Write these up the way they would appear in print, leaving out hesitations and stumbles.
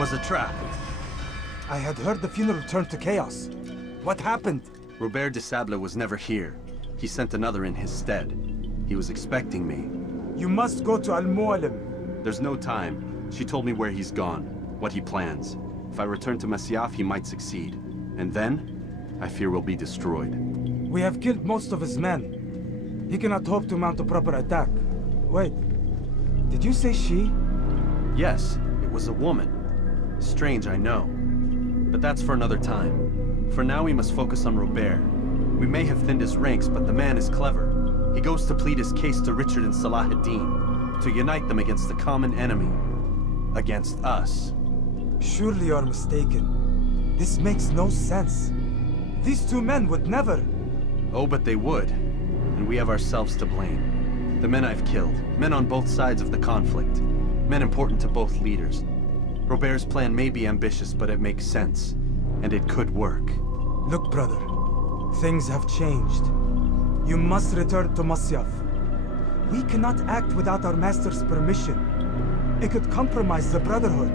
was a trap. I had heard the funeral turned to chaos. What happened? Robert de Sable was never here. He sent another in his stead. He was expecting me. You must go to Al-Mualim. There's no time. She told me where he's gone, what he plans. If I return to Masyaf, he might succeed. And then, I fear we'll be destroyed. We have killed most of his men. He cannot hope to mount a proper attack. Wait, did you say she? Yes, it was a woman. Strange, I know. But that's for another time. For now, we must focus on Robert. We may have thinned his ranks, but the man is clever. He goes to plead his case to Richard and Salah ad-Din, to unite them against the common enemy. Against us. Surely you're mistaken. This makes no sense. These two men would never... Oh, but they would. And we have ourselves to blame. The men I've killed, men on both sides of the conflict, men important to both leaders. Robert's plan may be ambitious, but it makes sense. And it could work. Look, brother. Things have changed. You must return to Masyaf. We cannot act without our master's permission. It could compromise the Brotherhood.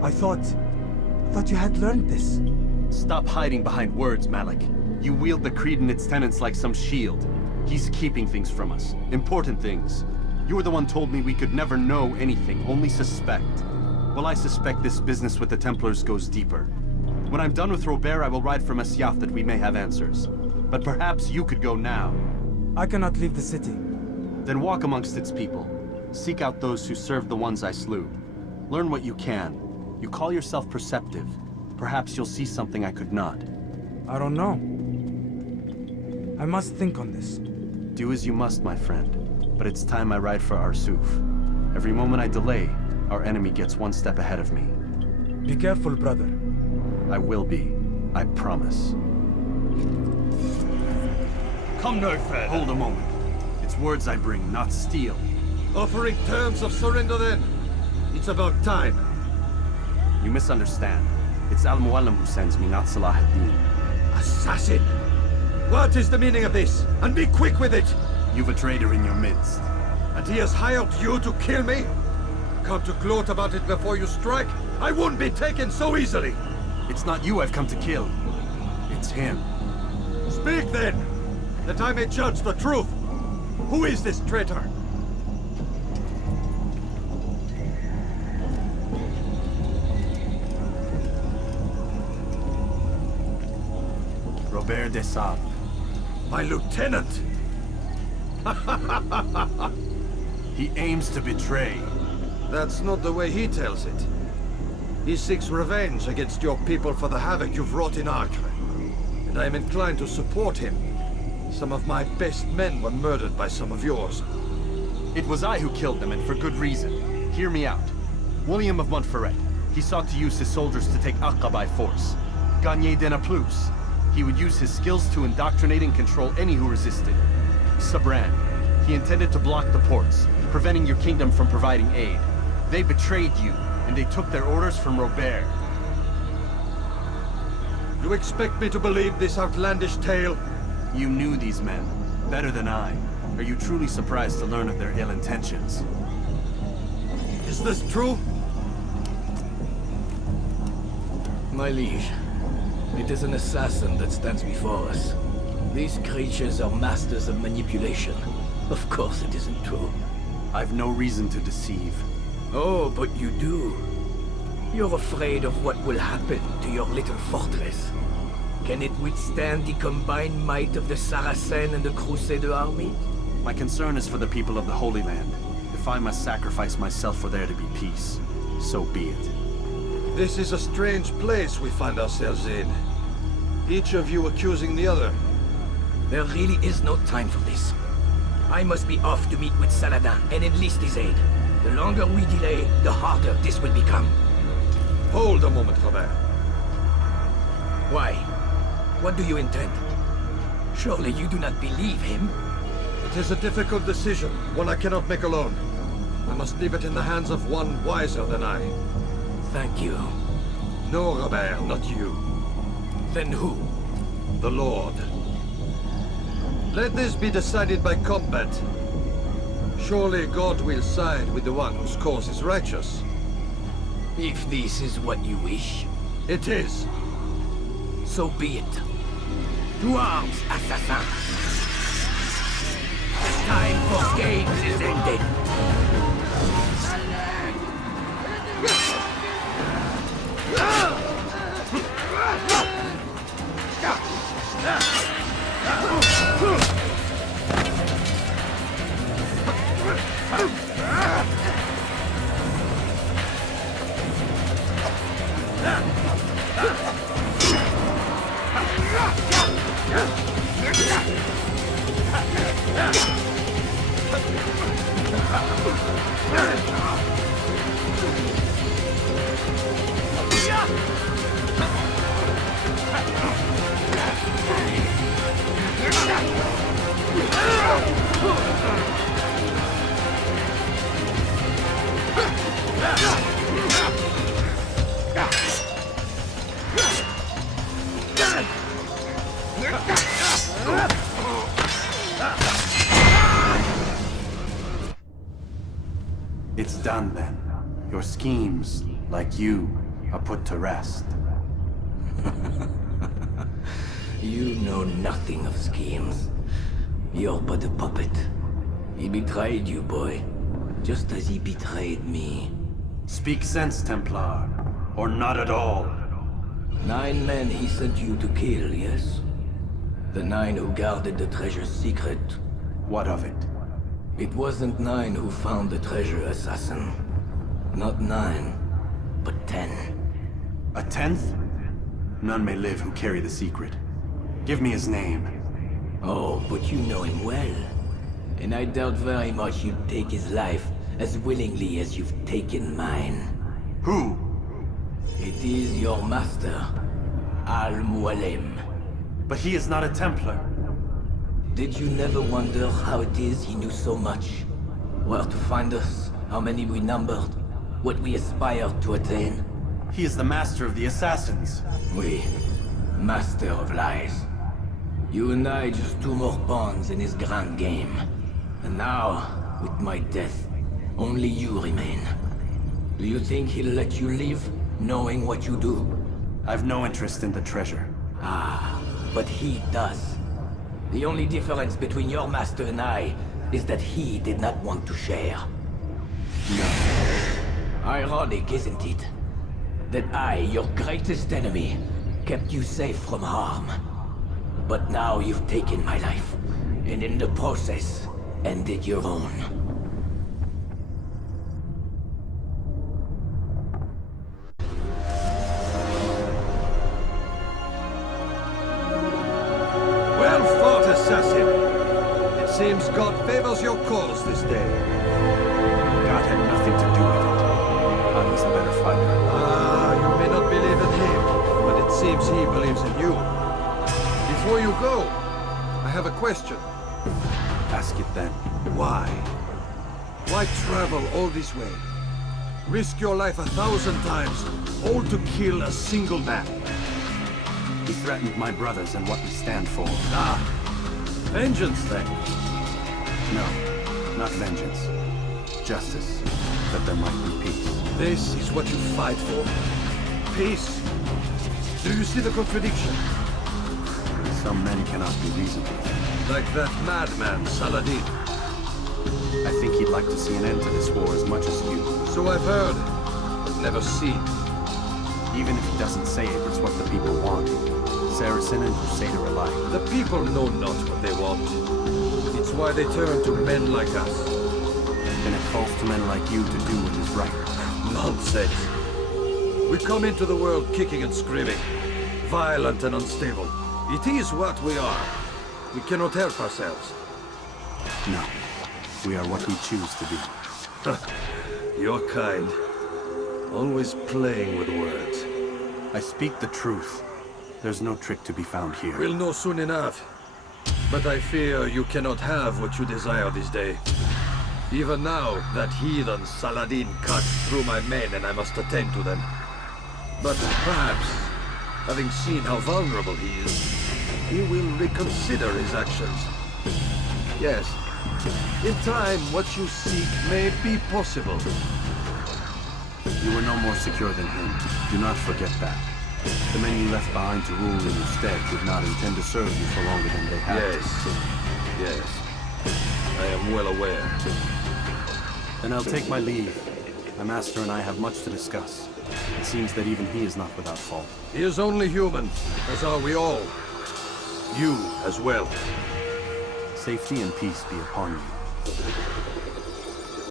I thought you had learned this. Stop hiding behind words, Malik. You wield the Creed and its tenets like some shield. He's keeping things from us. Important things. You were the one told me we could never know anything, only suspect. Well, I suspect this business with the Templars goes deeper. When I'm done with Robert, I will ride for Masyaf that we may have answers. But perhaps you could go now. I cannot leave the city. Then walk amongst its people. Seek out those who served the ones I slew. Learn what you can. You call yourself perceptive. Perhaps you'll see something I could not. I don't know. I must think on this. Do as you must, my friend. But it's time I ride for Arsuf. Every moment I delay, our enemy gets one step ahead of me. Be careful, brother. I will be. I promise. Come no further. Hold a moment. It's words I bring, not steel. Offering terms of surrender then. It's about time. You misunderstand. It's Al-Mualim who sends me, not Salah ad-Din. Assassin! What is the meaning of this? And be quick with it! You've a traitor in your midst. And he has hired you to kill me? Come to gloat about it before you strike? I won't be taken so easily! It's not you I've come to kill. It's him. Speak then, that I may judge the truth. Who is this traitor? Robert de Sable. My lieutenant! He aims to betray. That's not the way he tells it. He seeks revenge against your people for the havoc you've wrought in Acre. And I am inclined to support him. Some of my best men were murdered by some of yours. It was I who killed them, and for good reason. Hear me out. William of Montferrat. He sought to use his soldiers to take Acre by force. Gagné de Naplouse. He would use his skills to indoctrinate and control any who resisted. Sabran. He intended to block the ports, preventing your kingdom from providing aid. They betrayed you, and they took their orders from Robert. You expect me to believe this outlandish tale? You knew these men, better than I. Are you truly surprised to learn of their ill intentions? Is this true? My liege, it is an assassin that stands before us. These creatures are masters of manipulation. Of course it isn't true. I've no reason to deceive. Oh, but you do. You're afraid of what will happen to your little fortress. Can it withstand the combined might of the Saracen and the Crusader army? My concern is for the people of the Holy Land. If I must sacrifice myself for there to be peace, so be it. This is a strange place we find ourselves in. Each of you accusing the other. There really is no time for this. I must be off to meet with Saladin and enlist his aid. The longer we delay, the harder this will become. Hold a moment, Robert. Why? What do you intend? Surely you do not believe him? It is a difficult decision, one I cannot make alone. I must leave it in the hands of one wiser than I. Thank you. No, Robert, not you. Then who? The Lord. Let this be decided by combat. Surely God will side with the one whose cause is righteous. If this is what you wish, It is. so be it. To arms, assassin! The time for games is ended. It's done then. Your schemes, like you, are put to rest. You know nothing of schemes. You're but a puppet. He betrayed you, boy. Just as he betrayed me. Speak sense, Templar. Or not at all. 9 men he sent you to kill, yes? The 9 who guarded the treasure's secret. What of it? It wasn't 9 who found the treasure, assassin. Not 9, but 10. A 10th? None may live who carry the secret. Give me his name. Oh, but you know him well. And I doubt very much you'd take his life as willingly as you've taken mine. Who? It is your master, Al-Mualim. But he is not a Templar. Did you never wonder how it is he knew so much? Where to find us, how many we numbered, what we aspired to attain? He is the master of the Assassins. We, master of lies. You and I just 2 more pawns in his grand game. And now, with my death, only you remain. Do you think he'll let you live, knowing what you do? I've no interest in the treasure. Ah, but he does. The only difference between your master and I is that he did not want to share. No. Ironic, isn't it? That I, your greatest enemy, kept you safe from harm. But now you've taken my life, and in the process, ended your own. Well fought, assassin. It seems God favors your cause this day. God had nothing to do with it. I was a better fighter. Ah, you may not believe in him, but it seems he believes in you. Before you go, I have a question. Ask it then. Why? Why travel all this way? Risk your life 1,000 times, all to kill a single man. He threatened my brothers and what we stand for. Ah, vengeance then. No, not vengeance. Justice, that there might be peace. This is what you fight for? Peace. Do you see the contradiction? Some men cannot be reasoned with. Like that madman, Saladin. I think he'd like to see an end to this war as much as you. So I've heard, but never seen. Even if he doesn't say it, it's what the people want. Saracen and Crusader alike. The people know not what they want. It's why they turn to men like us. And it falls to men like you to do what is right. Nonsense. We come into the world kicking and screaming, violent and unstable. It is what we are. We cannot help ourselves. No, we are what we choose to be. You're kind. Always playing with words. I speak the truth. There's no trick to be found here. We'll know soon enough. But I fear you cannot have what you desire this day. Even now, that heathen Saladin cuts through my men and I must attend to them. But perhaps, having seen how vulnerable he is, he will reconsider his actions. Yes, in time, what you seek may be possible. You were no more secure than him. Do not forget that. The men you left behind to rule in your stead did not intend to serve you for longer than they had. Yes. I am well aware. Then I'll take my leave. My master and I have much to discuss. It seems that even he is not without fault. He is only human, as are we all. You as well. Safety and peace be upon you.